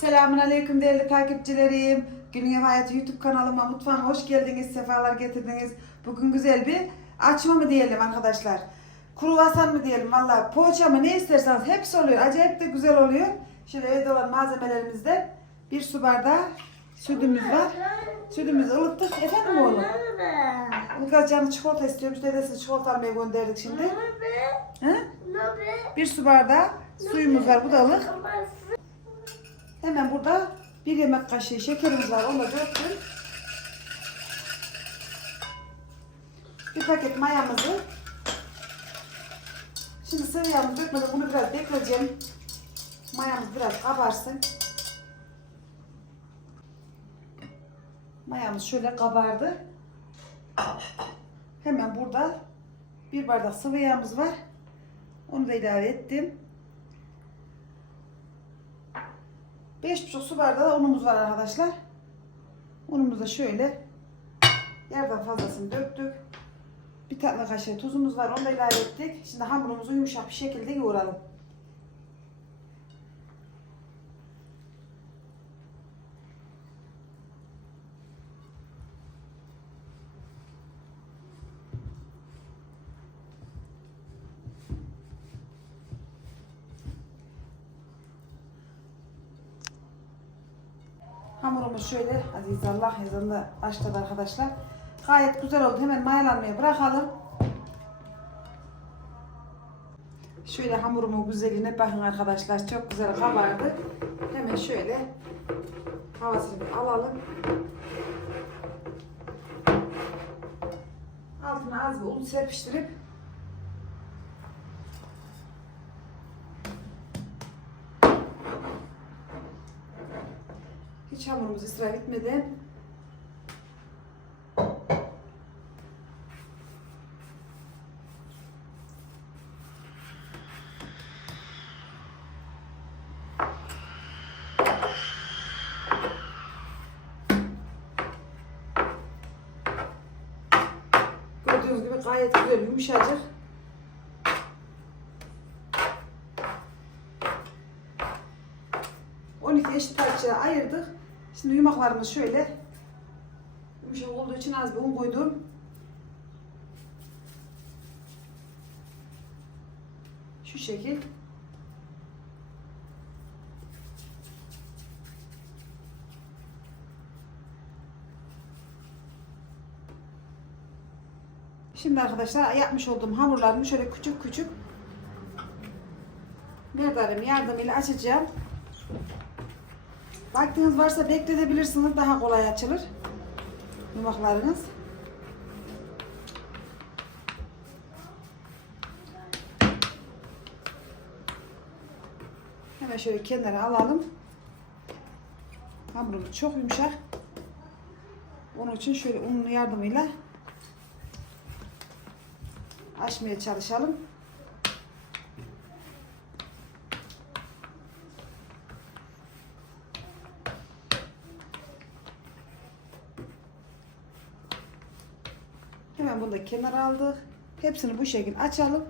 Selamun Aleyküm değerli takipçilerim. Günün Ev Hayatı YouTube kanalıma, mutfağıma hoş geldiniz, sefalar getirdiniz. Bugün güzel bir açma mı diyelim arkadaşlar. Kruvasan mı diyelim valla poğaça mı ne isterseniz hepsi oluyor. Acayip de güzel oluyor. Şöyle evde olan malzemelerimizde bir su bardağı sütümüz var. Sütümüzü ılıttık. Efendim oğlum? Ilgaz canı çikolata istiyormuş. Dedesi çikolata almaya gönderdik şimdi. He? Bir su bardağı suyumuz var. Bu da ılık. Hemen burada bir yemek kaşığı şekerimiz var. Onu da döktüm. Bir paket mayamızı. Şimdi sıvı yağımızı dökmeden bunu biraz bekleyeceğim. Mayamız biraz kabarsın. Mayamız şöyle kabardı. Hemen burada bir bardak sıvı yağımız var. Onu da ilave ettim. 5,5 su bardağı da unumuz var arkadaşlar. Unumuzu şöyle yerden fazlasını döktük. Bir tatlı kaşığı tuzumuz var. Onu da ilave ettik. Şimdi hamurumuzu yumuşak bir şekilde yoğuralım. Hamurumuz şöyle aziz Allah ezanı başladı arkadaşlar. Gayet güzel oldu. Hemen mayalanmaya bırakalım. Şöyle hamurumun güzelliğine bakın arkadaşlar. Çok güzel kabardı. Hemen şöyle havasını alalım. Altına az bir un serpiştirip hiç hamurumuz israf etmeden Gördüğünüz gibi gayet güzel yumuşacık. Şimdi yumaklarımız şöyle yumuşak olduğu için az bir un koydum. Şu şekil. Şimdi arkadaşlar yapmış olduğum hamurlarımı şöyle küçük küçük merdanem yardımıyla açacağım. Vaktiniz varsa bekletebilirsiniz. Daha kolay açılır. Yumaklarınız. Hemen şöyle kenara alalım. Hamurumuz çok yumuşak. Onun için şöyle unun yardımıyla açmaya çalışalım. Hemen bunu da kenara aldık. Hepsini bu şekilde açalım.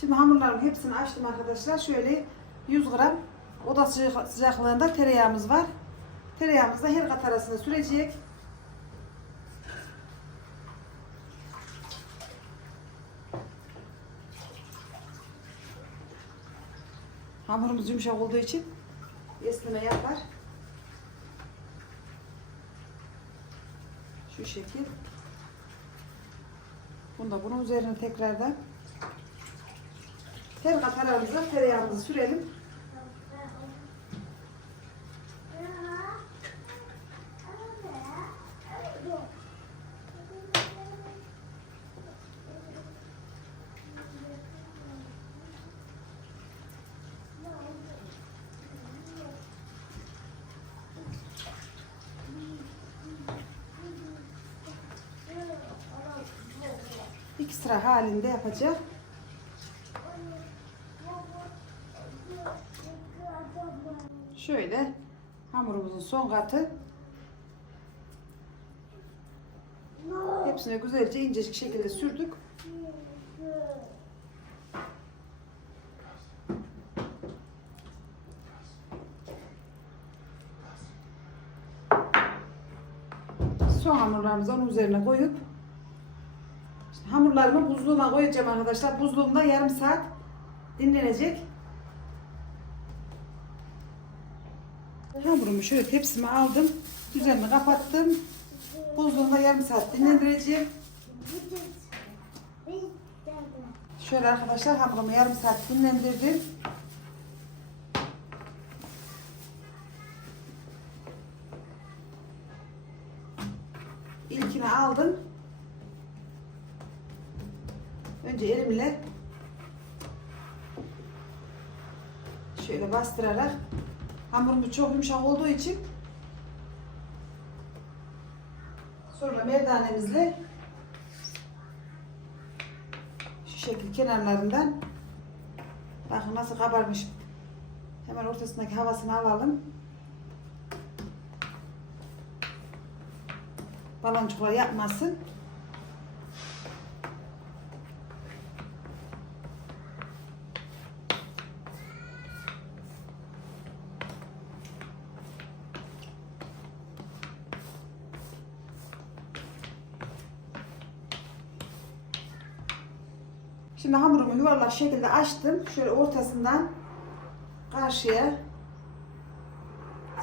Şimdi hamurların hepsini açtım arkadaşlar. Şöyle 100 gram oda sıcak- sıcaklığında tereyağımız var. Tereyağımızı da her kat arasına sürecek. Hamurumuz yumuşak olduğu için esneme yapar. Şu şekil. Bunu da bunun üzerine tekrardan her katarlarımıza tereyağımızı sürelim. Sıra halinde yapacağım. Şöyle Hamurumuzun son katı. Hepsine güzelce incecik şekilde sürdük. Son hamurlarımızı onun üzerine koyup hamurlarımı buzluğuma koyacağım arkadaşlar. Buzluğumda yarım saat dinlenecek. Hamurumu şöyle tepsime aldım. Üzerini kapattım. Buzluğumda yarım saat dinlendireceğim. Şöyle arkadaşlar hamurumu yarım saat dinlendirdim. İlkini aldım. Önce elimle şöyle bastırarak hamurumuz çok yumuşak olduğu için sonra merdanemizle şu şekil kenarlarından bakın nasıl kabarmış hemen ortasındaki havasını alalım. Baloncuklar yapmasın Şimdi hamurumu yuvarlak şekilde açtım. Şöyle ortasından karşıya.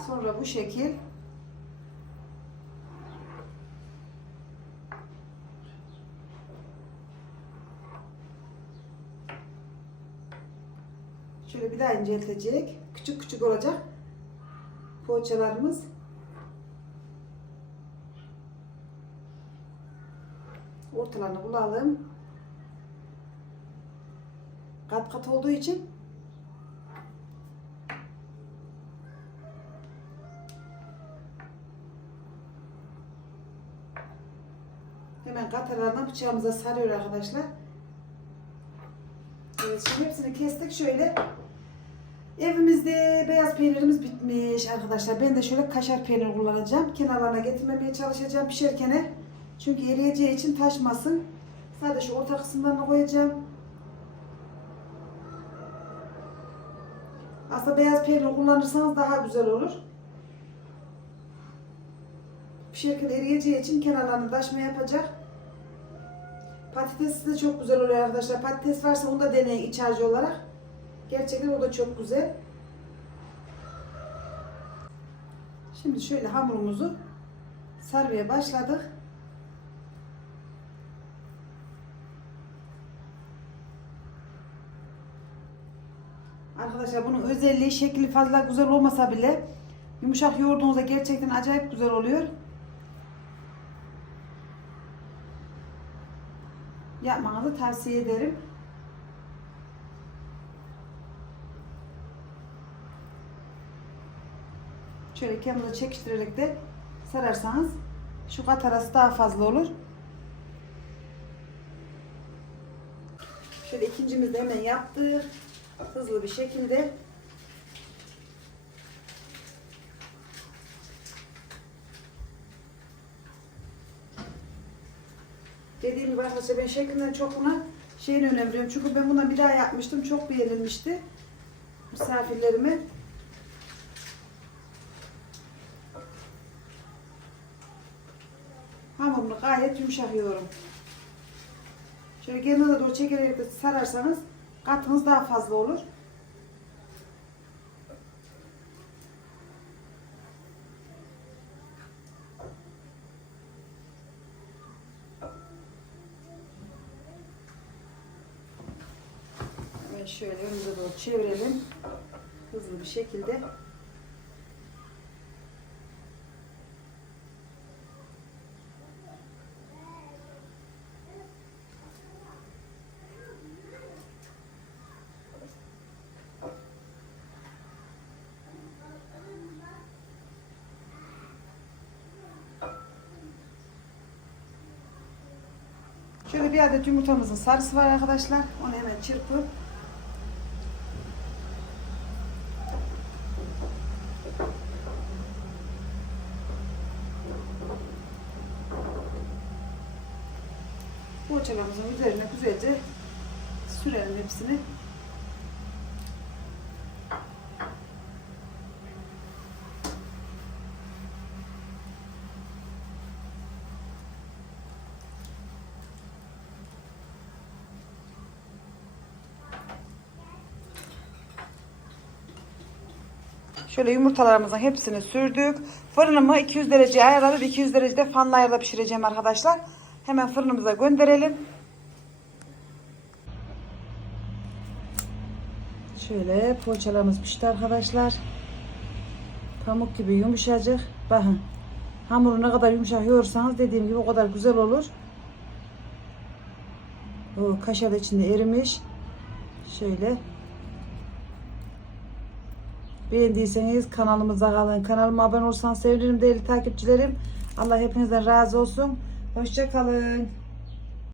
Sonra bu şekil. Şöyle bir daha inceltecek. Küçük küçük olacak. Poğaçalarımız. Ortalarını bulalım. Kat kat olduğu için hemen katlarına bıçağımıza sarıyor arkadaşlar. Evet şimdi hepsini kestik şöyle. Evimizde beyaz peynirimiz bitmiş arkadaşlar. Ben de şöyle kaşar peynir kullanacağım. Kenarlarına getirmemeye çalışacağım pişerken. Çünkü eriyeceği için taşmasın. Sadece orta kısımlarına koyacağım. Aslında beyaz peynir kullanırsanız daha güzel olur. Pişerken eriyeceği için kenarlarını taşma yapacak. Patates de çok güzel oluyor arkadaşlar. Patates varsa onu da deneyin iç harcı olarak. Gerçekten o da çok güzel. Şimdi şöyle hamurumuzu sarmaya başladık. Arkadaşlar bunun özelliği şekli fazla güzel olmasa bile yumuşak yoğurduğunuzda gerçekten acayip güzel oluyor. Yapmanızı tavsiye ederim. Şöyle kenarı çekiştirerek de sararsanız şu kat arası daha fazla olur. Şöyle ikincimizi hemen yaptık. Hızlı bir şekilde. Dediğim gibi arkadaşlar ben şeklinden çok buna şeyini önem veriyorum. Çünkü ben buna bir daha yapmıştım. Çok beğenilmişti. Misafirlerime. Hamurunu gayet yumuşak yoğurum. Şöyle kenara doğru çekerek de sararsanız katınız daha fazla olur. Hemen şöyle önümüze doğru çevirelim. Hızlı bir şekilde. Şöyle bir adet yumurtamızın sarısı var arkadaşlar. Onu hemen çırpıp poğaçalarımızın üzerine güzelce sürelim hepsini. Şöyle yumurtalarımızın hepsini sürdük. Fırınımı 200 dereceye ayarladım. 200 derecede fanlı ayarla pişireceğim arkadaşlar. Hemen fırınımıza gönderelim. Şöyle poğaçalarımız pişti arkadaşlar. Pamuk gibi yumuşacık. Bakın. Hamuru ne kadar yumuşak yoğursanız dediğim gibi o kadar güzel olur. O kaşar içinde erimiş. Şöyle. Beğendiyseniz kanalımıza kalın. Kanalıma abone olursanız sevinirim değerli takipçilerim. Allah hepinizden razı olsun. Hoşça kalın.